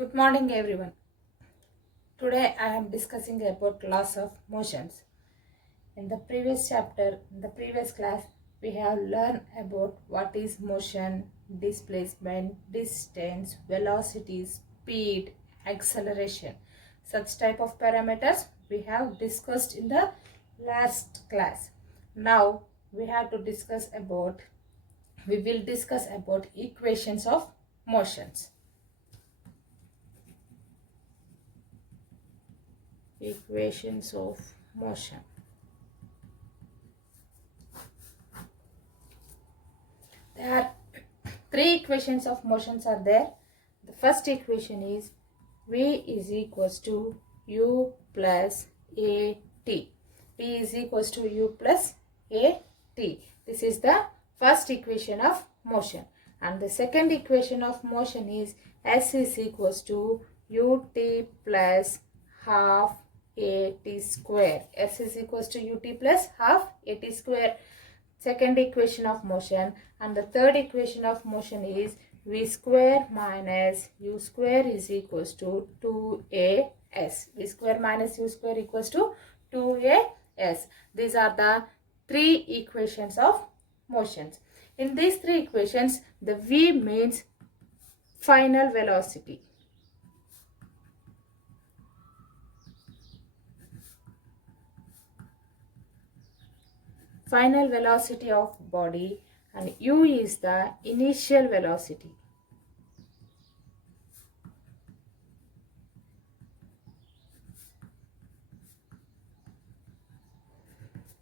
Good morning everyone. Today I am discussing about laws of motions. In the previous chapter, in the previous class, we have learned about what is motion, displacement, distance, velocity, speed, acceleration. Such type of parameters we have discussed in the last class. Now we will discuss about equations of motions. Equations of motion. There are three equations of motions are there. The first equation is V is equals to U plus AT. V is equals to U plus AT. This is the first equation of motion. And the second equation of motion is S is equals to UT plus half AT square. S is equals to UT plus half AT square. Second equation of motion. And the third equation of motion is V square minus U square is equals to 2AS. V square minus U square equals to 2AS. These are the three equations of motions. In these three equations, the V means final velocity. Final velocity of body, and U is the initial velocity.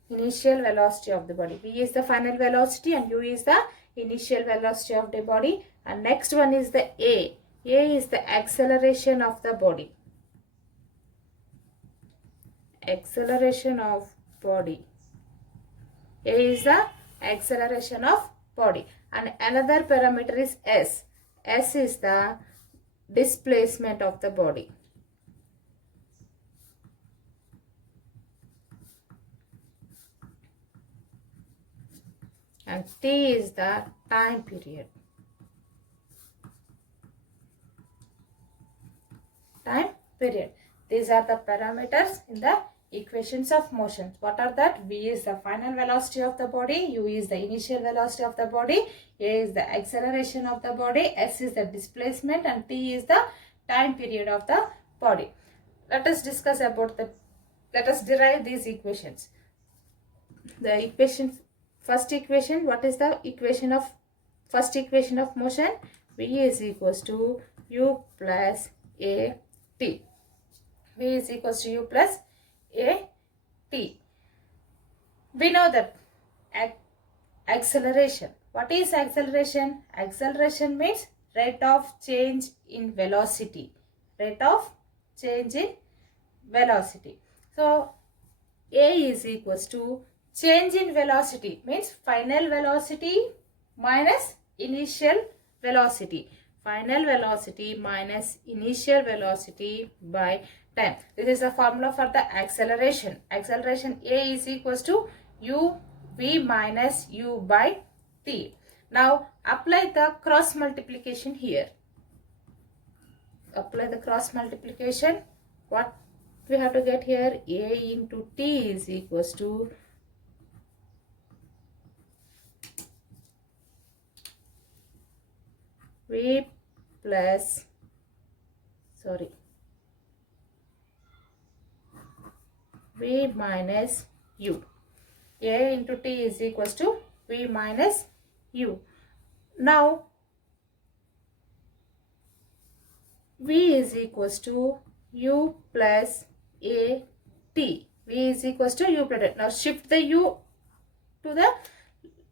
Initial velocity of the body. V is the final velocity and U is the initial velocity of the body. And next one is the A. A is the acceleration of the body. Acceleration of body. A is the acceleration of body. And another parameter is S. S is the displacement of the body. And T is the time period. Time period. These are the parameters in the equations of motion. What are that? V is the final velocity of the body, U is the initial velocity of the body, A is the acceleration of the body, S is the displacement, and T is the time period of the body. Let us derive these equations. The equation, first equation, what is the equation of first equation of motion? V is equals to U plus AT. V is equals to U plus AT. We know that acceleration. What is acceleration? Acceleration means rate of change in velocity. Rate of change in velocity. So A is equals to change in velocity means final velocity minus initial velocity. Final velocity minus initial velocity by time. This is the formula for the acceleration. Acceleration A is equals to U V minus U by T. Now apply the cross multiplication here. Apply the cross multiplication. What we have to get here? A into T is equals to V plus V minus U. A into T is equals to V minus U. Now V is equals to U plus AT. V is equals to U plus AT. Now shift the U to the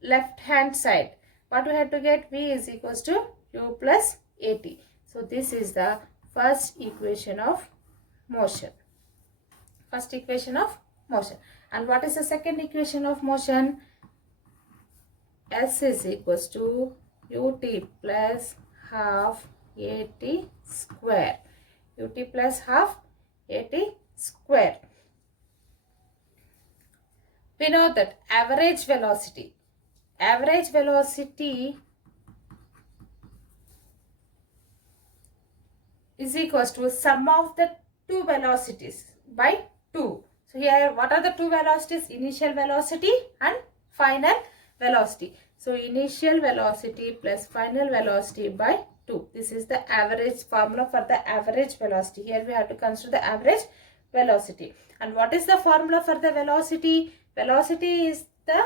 left hand side. What we have to get? V is equals to U plus AT. So this is the first equation of motion. First equation of motion. And what is the second equation of motion? S is equals to UT plus half AT square. UT plus half AT square. We know that average velocity is equals to sum of the two velocities by 2. So here what are the two velocities? Initial velocity and final velocity. So initial velocity plus final velocity by 2. This is the average formula for the average velocity. Here we have to consider the average velocity. And what is the formula for the velocity? Velocity is the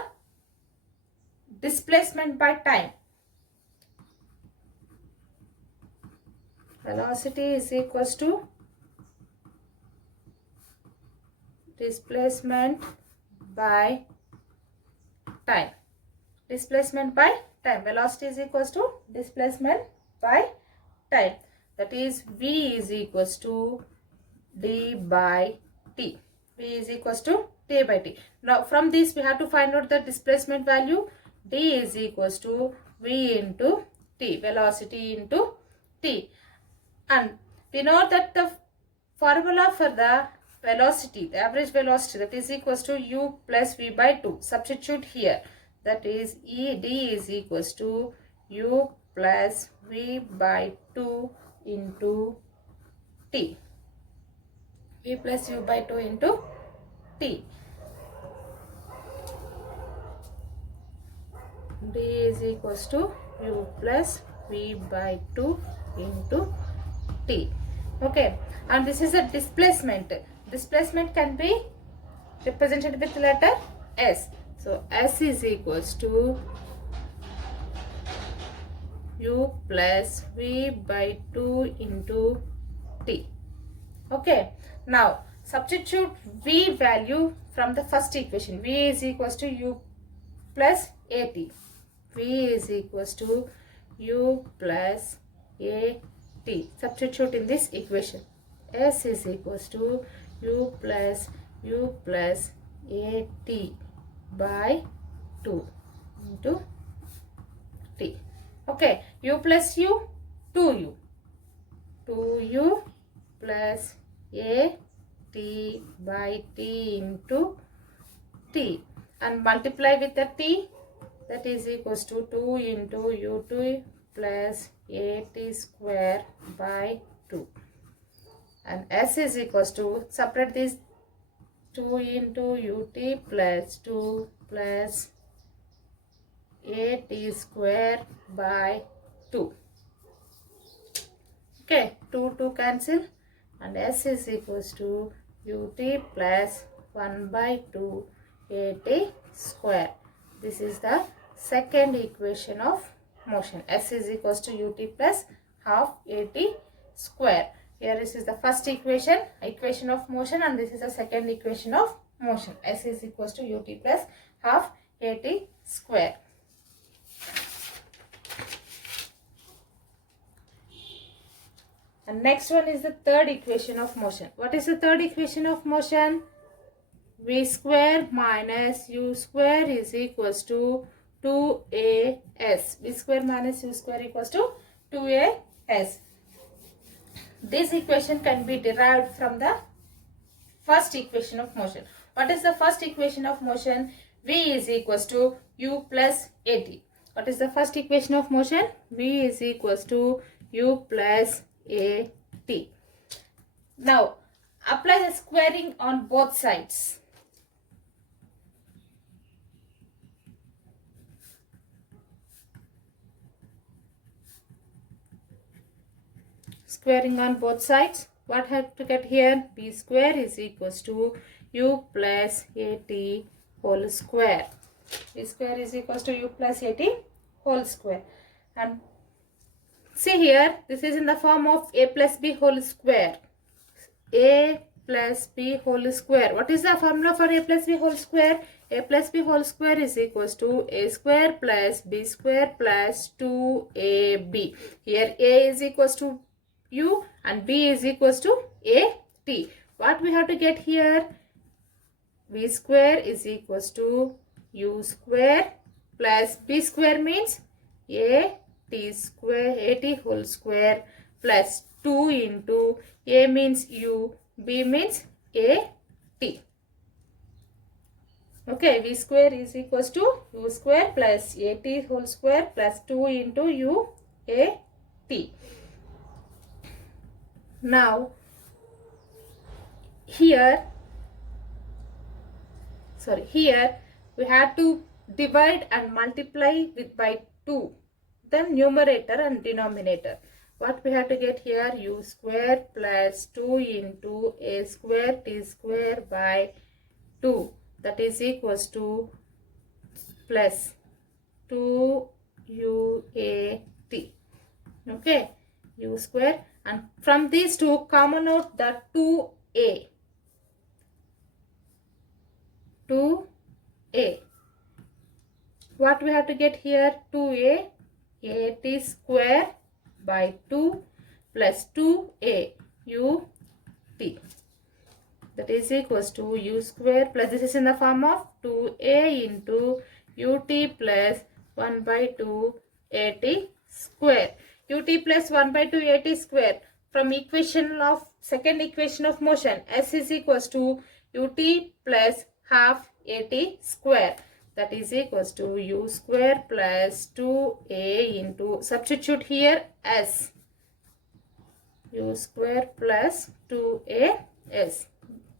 displacement by time. Velocity is equals to displacement by time. Displacement by time. Velocity is equals to displacement by time. That is V is equals to d by t. V is equals to d by t. Now from this we have to find out the displacement value. D is equals to V into t. Velocity into t. And we know that the formula for the velocity, the average velocity, that is equals to u plus v by 2. Substitute here. That is d is equals to u plus v by 2 into t. V plus u by 2 into t. D is equals to u plus v by 2 into t. Okay, and this is a displacement. Displacement can be represented with letter S. So S is equals to u plus v by 2 into t. Okay, now substitute v value from the first equation. V is equals to u plus at. V is equals to u plus at. Substitute in this equation. S is equals to u plus at by 2 into t. Okay, u plus u, 2u. 2u plus a t by t into t, and multiply with the t, that is equals to 2 into u2 plus a t square by 2, and s is equals to, separate this, 2 into ut plus 2 plus a t square by 2. Okay, 2 cancel, and s is equals to ut plus 1 by 2 at square. This is the second equation of motion. S is equals to ut plus half at square. Here this is the first equation of motion, and this is the second equation of motion. S is equals to ut plus half at square. And next one is the third equation of motion. What is the third equation of motion? V square minus u square is equals to 2as. V square minus u square equals to 2as. This equation can be derived from the first equation of motion. What is the first equation of motion? V is equals to u plus at. What is the first equation of motion? V is equals to u plus at. Now apply the squaring on both sides. Squaring on both sides, what have to get here? B square is equals to u plus at whole square. B square is equals to u plus at whole square. And see here, this is in the form of a plus b whole square. A plus b whole square. What is the formula for a plus b whole square? A plus b whole square is equals to a square plus b square plus 2ab. Here a is equals to u and b is equals to a t. What we have to get here? V square is equals to u square plus b square means a t square, a t whole square plus 2 into a means u, b means a t. Okay, v square is equals to u square plus a t whole square plus 2 into u a t. Now here we have to divide and multiply with by 2, then numerator and denominator. What we have to get here? U square plus 2 into a square t square by 2, that is equals to plus 2uat. Okay, u square, and from these two common out the 2a. What we have to get here? 2a at square by 2 plus 2a ut, that is equals to u square plus, this is in the form of 2a into ut plus 1 by 2 at square. Ut plus 1 by 2 at square, from second equation of motion, s is equals to ut plus half at square, that is equals to u square plus 2a into, substitute here s, u square plus 2as.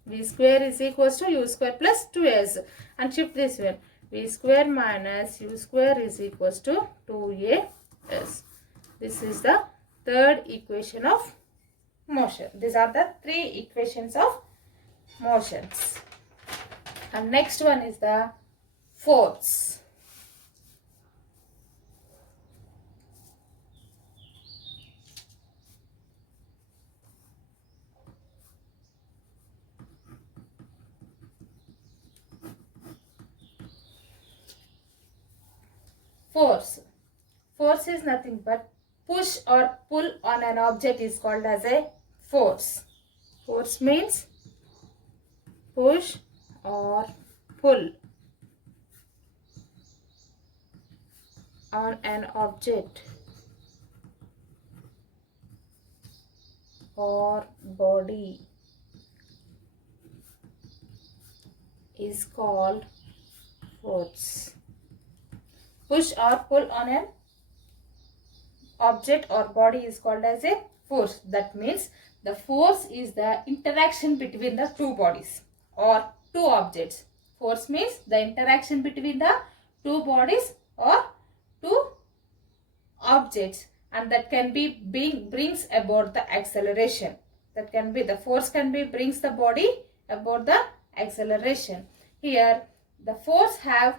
V square is equals to u square plus 2s, and shift this one. V square minus u square is equals to 2as. This is the third equation of motion. These are the three equations of motions. And next one is the force. Force is nothing but push or pull on an object is called as a force. Force means push or pull on an object or body is called force. Push or pull on an object or body is called as a force. That means the force is the interaction between the two bodies or two objects. Force means the interaction between the two bodies or two objects, and that can be brings about the acceleration. That can be, the force can be brings the body about the acceleration. Here the force have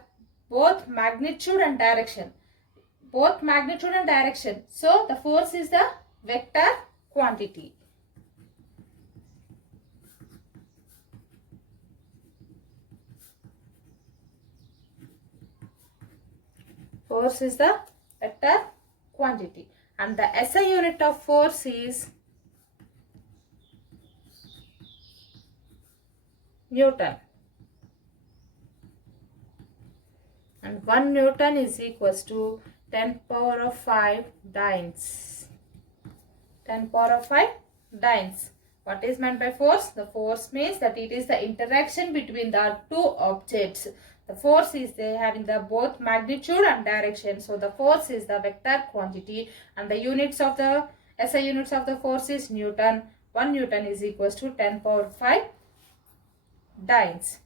both magnitude and direction. Both magnitude and direction. So the force is the vector quantity. Force is the vector quantity, and the SI unit of force is Newton. And 1 Newton is equals to 10 power of 5 dynes. 10 power of 5 dynes. What is meant by force? The force means that it is the interaction between the two objects. The force is there having the both magnitude and direction. So the force is the vector quantity, and the units of the SI units of the force is Newton. 1 Newton is equals to 10 power 5 dynes.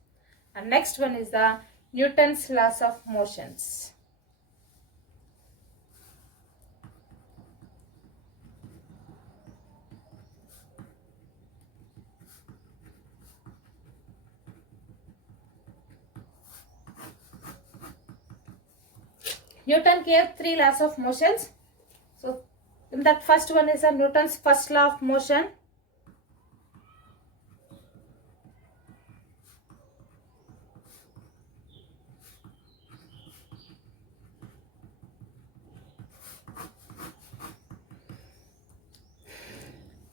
And next one is the Newton's laws of motions. Newton gave 3 laws of motions. So in that first one is a Newton's first law of motion.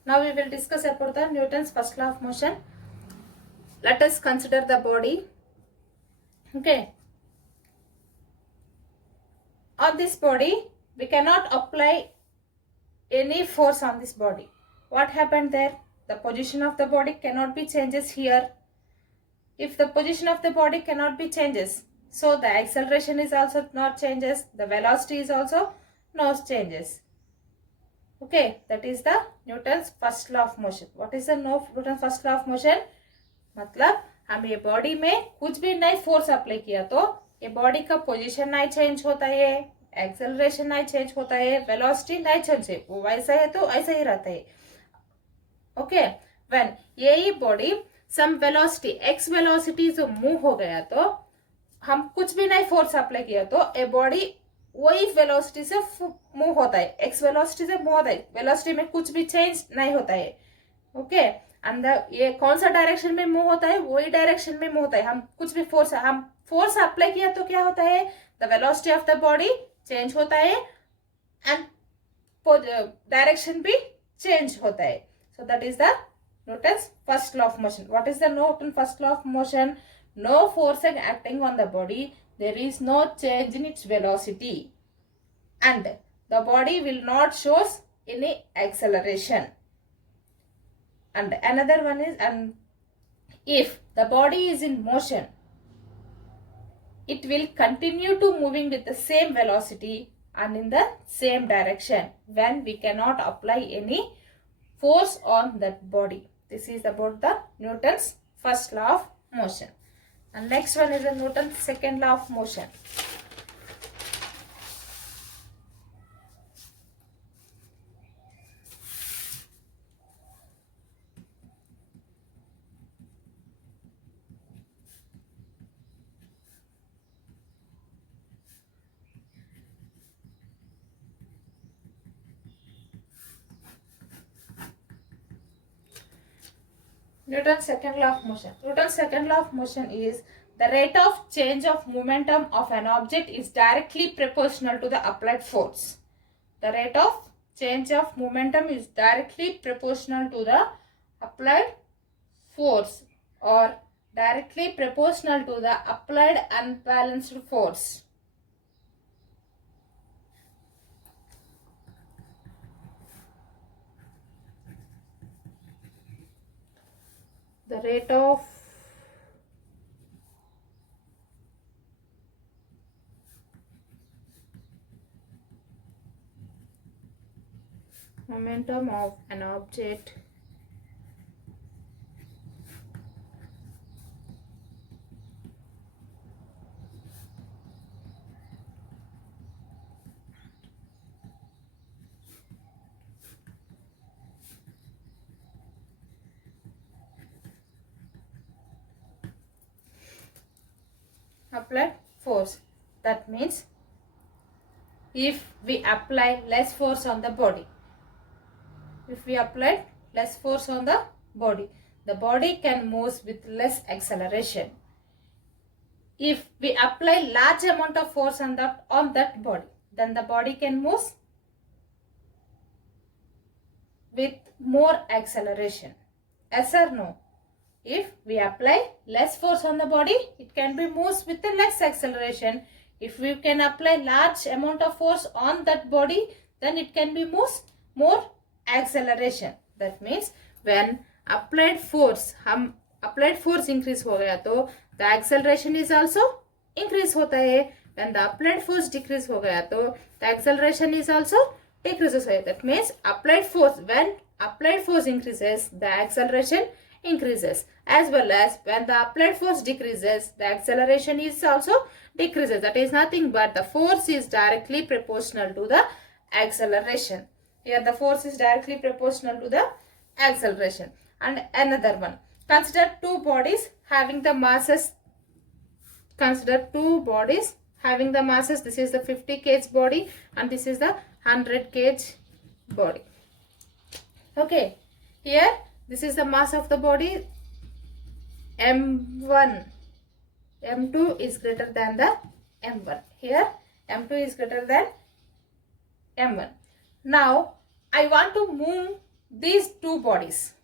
Now we will discuss about the Newton's first law of motion. Let us consider the body. Okay. On this body, we cannot apply any force on this body. What happened there? The position of the body cannot be changes here. If the position of the body cannot be changes, so the acceleration is also not changes. The velocity is also not changes. Okay, that is the Newton's first law of motion. What is the Newton's first law of motion? मतलब हम ये body में कुछ भी नई force apply किया तो ये बॉडी का पोजीशन नहीं चेंज होता है, एक्सेलरेशन नहीं चेंज होता है, वेलोसिटी नहीं चेंज है, वो वैसा है तो ऐसा ही रहता है. ओके, व्हेन यही body some velocity x velocity से मूव हो गया तो हम कुछ भी नई फोर्स अप्लाई किया तो ये बॉडी वही वेलोसिटी से मूव होता है, एक्स वेलोसिटी से मूव होता है, वेलोसिटी में कुछ भी चेंज नहीं होता है. ओके, अंदर ये कौन सा डायरेक्शन में मूव होता है, वही डायरेक्शन में मूव होता है. हम कुछ भी फोर्स अप्लाई किया तो क्या होता है, the velocity of the body change होता है एंड डायरेक्शन भी चेंज होता है. So that is the Newton's first law of motion. What is the Newton's first law of motion? No force acting on the body, there is no change in its velocity and the body will not show any acceleration. And another one is, and if the body is in motion, it will continue to moving with the same velocity and in the same direction when we cannot apply any force on that body. This is about the Newton's first law of motion. And next one is the Newton's second law of motion. Newton's second law of motion. Newton's second law of motion is the rate of change of momentum of an object is directly proportional to the applied force. The rate of change of momentum is directly proportional to the applied force or directly proportional to the applied unbalanced force. The rate of momentum of an object applied force. That means if we apply less force on the body, the body can move with less acceleration. If we apply large amount of force on that body, then the body can move with more acceleration. Yes or no? If we apply less force on the body, it can be moved with a less acceleration. If we can apply large amount of force on that body, then it can be moved more acceleration. That means when applied force increase हो गया तो the acceleration is also increase होता है. When the applied force decrease हो गया तो the acceleration is also decreases. That means when applied force increases, the acceleration increases, as well as when the applied force decreases, the acceleration is also decreases. That is nothing but the force is directly proportional to the acceleration. Here the force is directly proportional to the acceleration. And another one, consider two bodies having the masses. This is the 50 kg body and this is the 100 kg body. Okay, here this is the mass of the body M1. M2 is greater than the M1. Here M2 is greater than M1. Now I want to move these two bodies.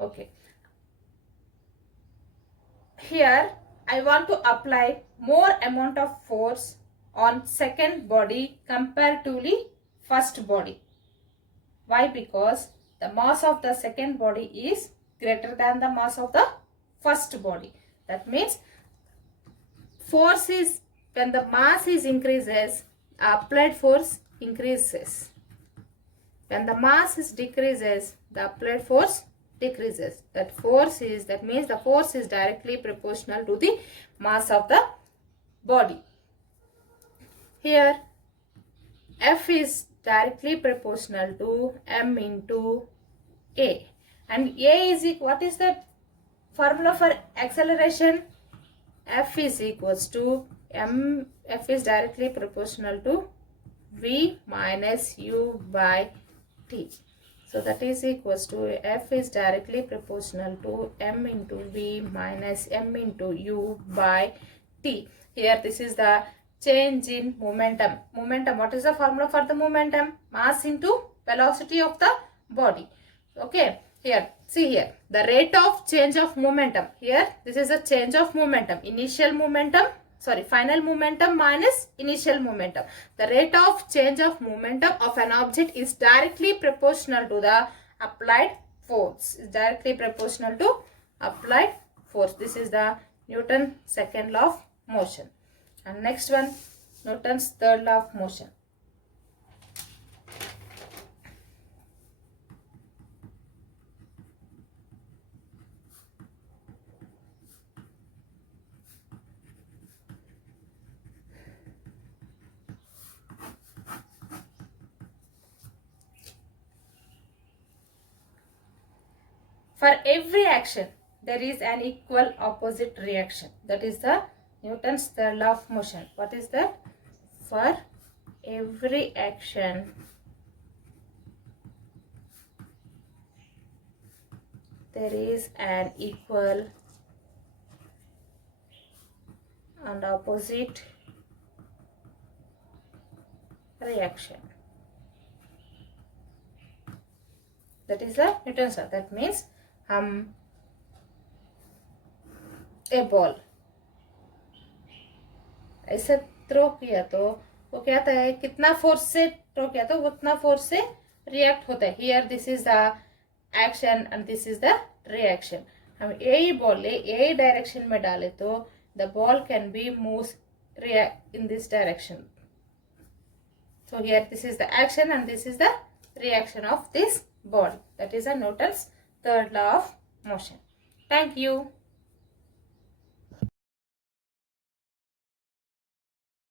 Okay. Here I want to apply more amount of force on second body comparatively first body. Why? Because the mass of the second body is greater than the mass of the first body. That means force is, when the mass is increases, applied force increases. When the mass is decreases, the applied force decreases. That means the force is directly proportional to the mass of the body. Here F is directly proportional to m into a, and a is equal, what is the formula for acceleration? F is equals to F is directly proportional to v minus u by t. So that is equals to F is directly proportional to m into v minus m into u by t. Here this is the change in momentum. Momentum, what is the formula for the momentum? Mass into velocity of the body. Okay, here, see here, the rate of change of momentum. Here, this is a change of momentum. Final momentum minus initial momentum. The rate of change of momentum of an object is directly proportional to the applied force. This is the Newton's second law of motion. And next one, Newton's third law of motion. For every action, there is an equal opposite reaction. That is the Newton's third law of motion. What is that? For every action, there is an equal and opposite reaction. That is the Newton's law. That means हम ए ball ऐसे throw किया तो वो क्या होता है, कितना force से थ्रो किया तो उतना फोर्स से रिएक्ट होता है. Here this is the action and this is the reaction. हम ए बॉल ले ए डायरेक्शन में डाले तो the ball can be move in this direction. So here this is the action and this is the reaction of this body. That is a Newton's third law of motion. Thank you.